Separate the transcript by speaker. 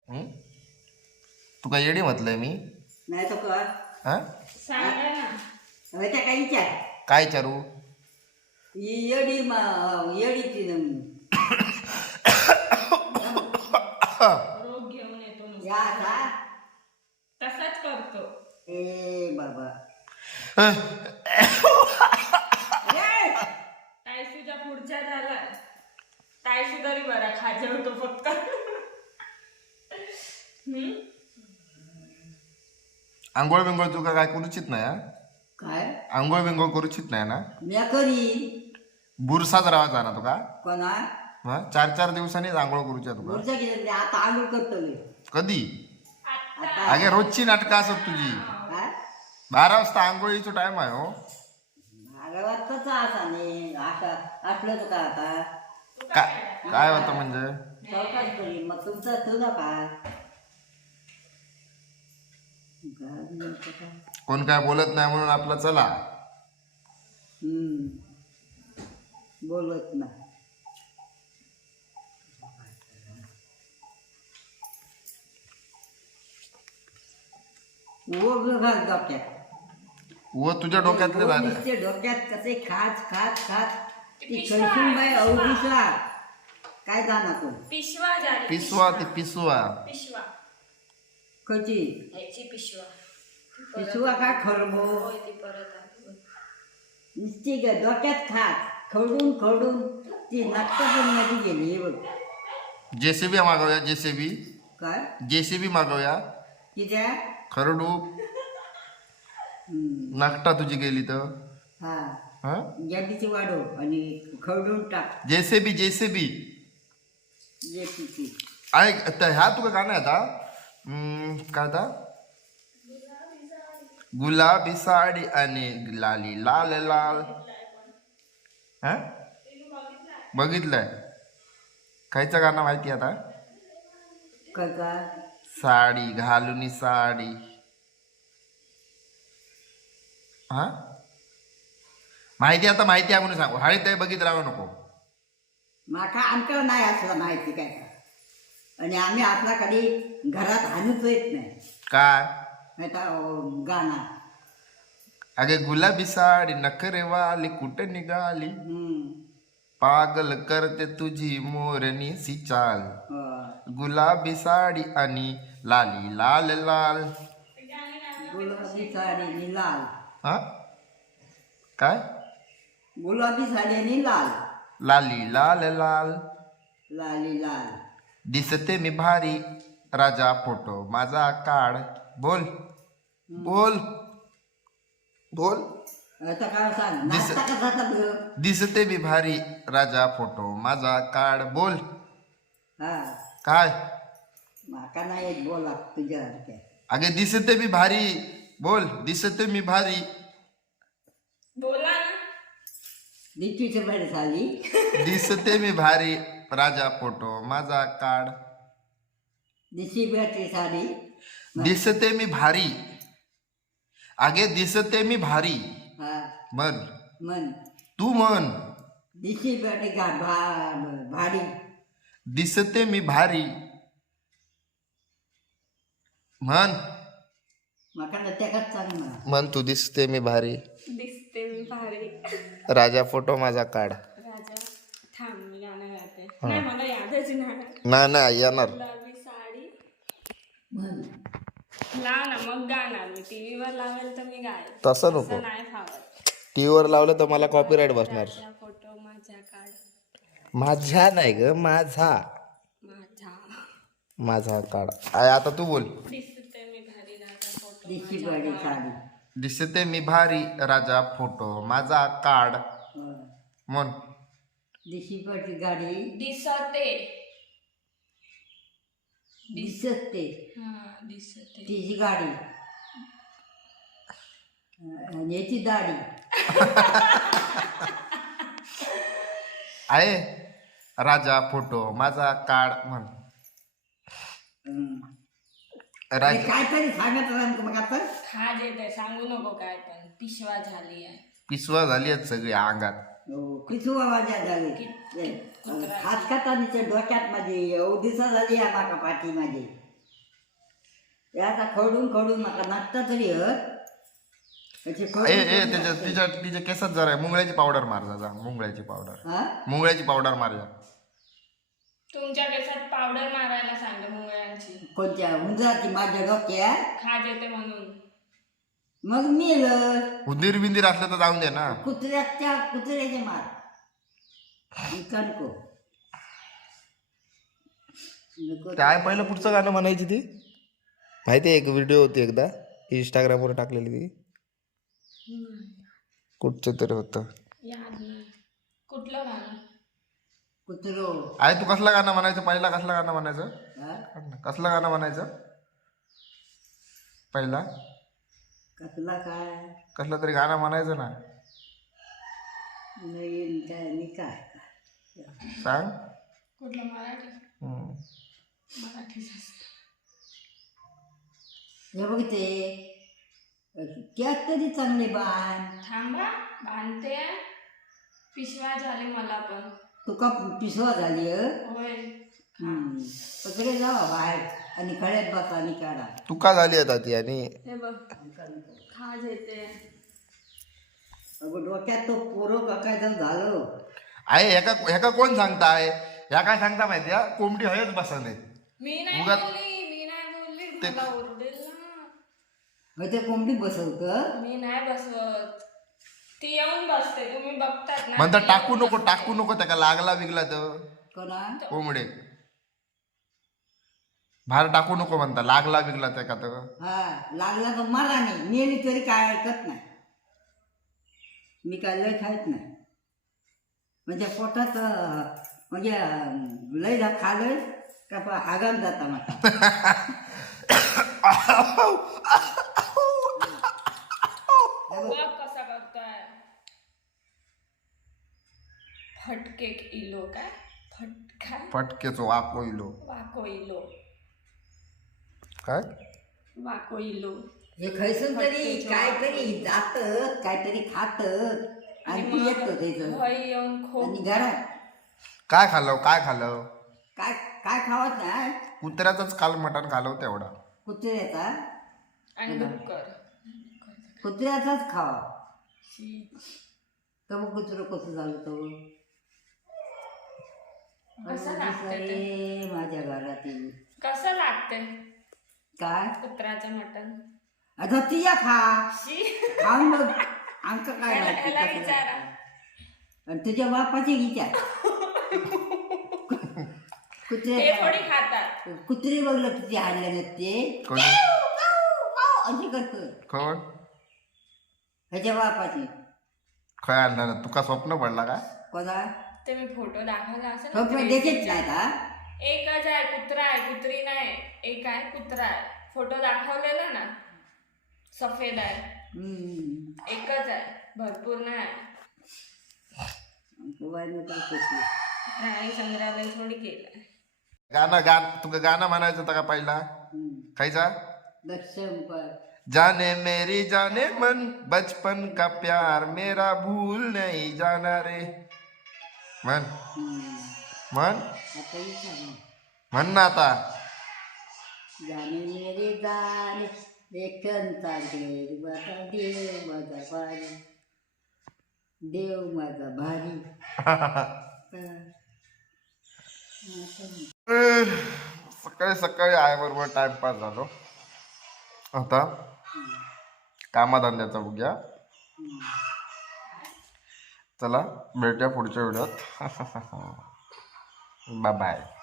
Speaker 1: हं? तू काय येडी म्हटलंय मी?
Speaker 2: नाही तो कर
Speaker 1: हा
Speaker 3: सांगा ना.
Speaker 2: त्या काही विचार
Speaker 1: काय विचारू?
Speaker 2: येडी येडीची
Speaker 3: रोग घेऊन येतो नुसता.
Speaker 2: या का
Speaker 3: तसाच करतो.
Speaker 2: ए बाबा
Speaker 3: ताई सुद्धा पुढच्या झाला. ताई सुद्धा री बरा खा जेवतो फक्त.
Speaker 1: आंघोळ बिंघोळ तू काय करूचित नाही हा?
Speaker 2: काय
Speaker 1: आंघोळ बिंघोळ करूचित नाही ना?
Speaker 2: म्या करी
Speaker 1: बुरसाच राहायचा ना तुका?
Speaker 2: कोणा
Speaker 1: हा 4-4 दिवसांनीच आंघोळ करूच्या तुका?
Speaker 2: पुढच्या किती आता आंघोळ करतो मी
Speaker 1: कधी?
Speaker 2: आता
Speaker 1: अगे रोजची नाटकं असत तुझी.
Speaker 2: काय
Speaker 1: 12 वाजता आंघोळीचा टाइम आहे हो.
Speaker 2: अरे वाजताच असा नाही असा असलं तर का आता
Speaker 1: काय होतं म्हणजे?
Speaker 2: चौकाच करी मग तुमचा तू नका
Speaker 1: कोण काय बोलत नाही म्हणून आपलं चला.
Speaker 2: बोलत नाही वो घाल डोक्यात
Speaker 1: व तुझ्या डोक्यातले झालं.
Speaker 2: नुसते डोक्यात कसे खात खात खात ती कळसून बाई अवधीसला काय जाणार तू
Speaker 3: पिशवा झाली.
Speaker 1: पिसवा ते पिसवा.
Speaker 3: पिशवा
Speaker 2: कची
Speaker 3: ह्याची पिशवा.
Speaker 2: पिसवा का खरबो
Speaker 3: होय ती परत आली.
Speaker 2: नुसती डोक्यात खात खरडून खरडून ती नागपूर मध्ये गेली हे बघ
Speaker 1: जेसीबी मागवूया. जेसीबी
Speaker 2: काय
Speaker 1: जेसीबी मागवूया.
Speaker 2: कित्या
Speaker 1: खरडू नाकटा तुझी गेली तर
Speaker 2: हा
Speaker 1: हा
Speaker 2: गॅबीची वाढव आणि खरडून टाक
Speaker 1: जेसीबी जेसीबी.
Speaker 2: जे किती
Speaker 1: ऐक ह्या तुका गाणं आहे आता काय आता गुलाबी साडी आणि लाली लाल लाल. हा बघितलंय. खायचं गाणं माहिती आता?
Speaker 2: काय का
Speaker 1: साडी घालून साडी. हा माहिती आता माहिती आहे म्हणून सांगू. हळी ते बघित राहू नको.
Speaker 2: माका आमच्यावर नाही असला माहिती काय का आणि आम्ही आपला कधी घरात आणूच येत नाही
Speaker 1: काय
Speaker 2: आता गाणं
Speaker 1: अगे गुलाबी साडी नखरेवाली कुठे निघाली. पागल करते तुझी मोरनी सी चाल. गुलाबी साडी आणि लाली लाल लाल.
Speaker 2: गुलाबी साडी आणि लाल
Speaker 1: हा काय
Speaker 2: गुलाबी साडी आणि लाल
Speaker 1: लाली लाल लाल.
Speaker 2: लाली लाल
Speaker 1: दिसते मी भारी राजा फोटो माझा काढ. बोल बोल बोल.
Speaker 2: आता काय सांग नाश्ता कसा चालू
Speaker 1: दिसते मी भारी राजा फोटो माझा काढ. बोल
Speaker 2: हा
Speaker 1: काय
Speaker 2: माका नाही येत बोला तुझ्या
Speaker 1: अगे दिसते मी भारी. बोल दिसते मी भारी.
Speaker 3: बोला ना.
Speaker 2: दिचूच्या बाहेर झाली
Speaker 1: दिसते मी भारी राजा फोटो माझा काढ.
Speaker 2: दिशी बॅटरी साडी
Speaker 1: दिसते मी भारी. अगे दिसते मी भारी.
Speaker 2: हा
Speaker 1: म्हण
Speaker 2: मन
Speaker 1: तू म्हण.
Speaker 2: दिशी बॅटरी भाडी
Speaker 1: दिसते मी भारी म्हण.
Speaker 2: माका ना त्याकाच सांग ना
Speaker 1: म्हण तू दिसते मी भारी
Speaker 3: दिसते मी भारी.
Speaker 1: राजा फोटो माझा काढ.
Speaker 3: राजा थांब मी गाणं गाते. नाही मला यादच नाही.
Speaker 1: ना येणार.
Speaker 3: गुलाबी साडी
Speaker 2: म्हण
Speaker 3: लाव ना मग गाणार मी. टीव्हीवर लावेल तर मी गाय.
Speaker 1: तसं नको.
Speaker 3: नाही फावत.
Speaker 1: टीव्हीवर लावलं तर मला कॉपीराईट बसणार.
Speaker 3: राजा फोटो माझ्या काढ.
Speaker 1: माझ्या नाही ग माझा.
Speaker 3: माझा
Speaker 1: माझा काढ. आता तू बोल.
Speaker 3: दिसते मी भारी राजा फोटो
Speaker 2: दिशी बॅटरी साडी
Speaker 1: दिसते मी भारी राजा फोटो माझा काढ. म्हण
Speaker 2: दिशी बॅटरी गाडी
Speaker 3: दिसते.
Speaker 2: दिसते
Speaker 3: हा दिसते.
Speaker 2: तिची गाडी आणि याची दाढी
Speaker 1: आहे राजा फोटो माझा काढ. म्हण राजा
Speaker 2: काय तरी सांगत राहा मग आता
Speaker 3: खाज येते सांगू नको काय पण. पिशवा झाली आहे.
Speaker 1: पिसवा झाली आहेत सगळी अंगात.
Speaker 2: किती आवाज झाले खास खातानीच्या डोक्यात माझी अवधीसा झाली आहे माका पाठी माझी हे आता खवडून म्हाका नाचता तरी त्याचे
Speaker 1: तिच्या केसात जरा मुंगळ्याची पावडर मार जा मुंगळ्याची पावडर
Speaker 2: हा
Speaker 1: मुंगळ्याची पावडर मार जा
Speaker 3: तुमच्या केसात पावडर मारायला सांग मुंगळ्यांची.
Speaker 2: कोणत्या हुंजराची माझ्या डोक्यात
Speaker 3: खाज येते म्हणून.
Speaker 2: मग मेलं
Speaker 1: उंदीर बिंदीर असलं तर जाऊन दे ना.
Speaker 2: कुत्र्याचे मार कणको
Speaker 1: काय पहिलं पुढचं गाणं म्हणायची ती माहिती आहे. एक व्हिडिओ होती एकदा इंस्टाग्रामवर टाकलेली ती कुठचं तरी होतं.
Speaker 3: याद नाही कुठलं गाणं.
Speaker 2: कुत्रो
Speaker 1: आहे तू कसलं गाणं म्हणायचं पहिला कसलं गाणं म्हणायचं
Speaker 2: हा?
Speaker 1: कसलं गाणं म्हणायचं पहिला
Speaker 2: कसला काय
Speaker 1: कसलं तरी गाणं म्हणायचं ना.
Speaker 2: नवीन काय आणि काय
Speaker 1: सांग.
Speaker 3: कुठलं मराठी.
Speaker 1: हम्म.
Speaker 3: मराठीच
Speaker 2: हे बघ ते त्यात तरी चांगले बाण
Speaker 3: थांबा बांधते. पिशवा झाले मला पण.
Speaker 2: तुका पिसवा झाली
Speaker 3: होय.
Speaker 2: पकडे जावा बाहेर आणि खळ्यात बसा आणि काढा
Speaker 1: तू का झाली आता ती आणि
Speaker 3: हे बघ खाज येते.
Speaker 2: अगं डोक्यात तो पोरो काय जर झालं
Speaker 1: आहे ह्याका कोण सांगताय ह्या काय सांगता माहिती आहे कोंबडी हयच बसले.
Speaker 3: मी नाही
Speaker 1: उगाच-
Speaker 3: बोलली मी नाही बोलली. मला ओरडेल ना.
Speaker 2: मग ते कोंबडी बसवत
Speaker 3: मी नाही बसवत. ती येऊन बसते तुम्ही बघतात ना.
Speaker 1: म्हणता
Speaker 3: ती
Speaker 1: टाकू
Speaker 3: येऊन
Speaker 1: नको
Speaker 3: बसते.
Speaker 1: टाकू नको त्याला लागला बिगला तर
Speaker 2: कोणा
Speaker 1: कोंबडे बाहेर टाकू नको म्हणता लागला बिगला त्या तर
Speaker 2: हा लागला तर मारा नाही नेली तरी काय ऐकत नाही. मी काय लय खायत नाही म्हणजे पोटात म्हणजे लय खाल्लं का आगाम जाता मला
Speaker 3: बघ कसा करताय. फटके इलो काय फटका
Speaker 1: फटकेचो वाको इलो
Speaker 3: वाको इलो
Speaker 1: काय
Speaker 3: वाको इलो.
Speaker 2: हे खैसून तरी काहीतरी जात काहीतरी खात आणि ती येतो त्याचं
Speaker 3: भय येऊन खूप
Speaker 2: आणि घरात
Speaker 1: काय खाल्लं काय खाल्लं
Speaker 2: काय काय खावत नाही
Speaker 1: कुत्र्याचंच काल मटण खाल्लं तेवढा.
Speaker 2: कुत्र्याचा
Speaker 3: आणि डुक्कर.
Speaker 2: कुत्र्याचाच खावा
Speaker 3: शी.
Speaker 2: तर मग कुत्रं कसं झालं तो
Speaker 3: कसं लागतं ते?
Speaker 2: अरे, माझ्या घरातील
Speaker 3: कसं लागते
Speaker 2: काय
Speaker 3: कुत्र्याचं मटण.
Speaker 2: आता तिया खा
Speaker 3: शी.
Speaker 2: खाऊन मग आमचं काय
Speaker 3: ह्याला-
Speaker 2: माहिती
Speaker 3: ह्याला
Speaker 2: कसं
Speaker 3: विचारा.
Speaker 2: लागतं. आणि तुझ्या बापाचे विचार
Speaker 3: ते
Speaker 2: कुत्रे
Speaker 3: थोडी खातात.
Speaker 2: कुत्री बघलं किती हाडले नसते
Speaker 1: कोण
Speaker 2: अशी करतो
Speaker 1: कोण
Speaker 2: ह्याच्या बापाची
Speaker 1: काय आणणार तुका स्वप्न पडला का
Speaker 2: कोणा
Speaker 3: ते मी फोटो दाखवला असेल ना
Speaker 2: स्वप्न देखील नाही का
Speaker 3: एकच आहे कुत्रा आहे कुत्री नाही. एक आहे कुत्रा आहे. फोटो दाखवलेला ना सफेद आहे. एकच आहे भरपूर नाही. प्राणी संग्रहालय थोडी केलं.
Speaker 1: तुका गाणं म्हणायचं होतं का पहिला खायचा
Speaker 2: दक्षम पर
Speaker 1: जाने मेरी जाने मन बचपन का प्यार मेरा भूल नहीं जाना रे म्हण म्हण
Speaker 2: आता विचार
Speaker 1: म्हण ना आता.
Speaker 2: जाणे मेरे जाणे लेखनचा देव माझा देव माझा भारी देव माझा भारी
Speaker 1: सकाळी सकाळी आईबरोबर टाइमपास झालो. आता कामाधंद्याचा बघूया. चला भेटूया पुढच्या व्हिडिओत. Bye bye.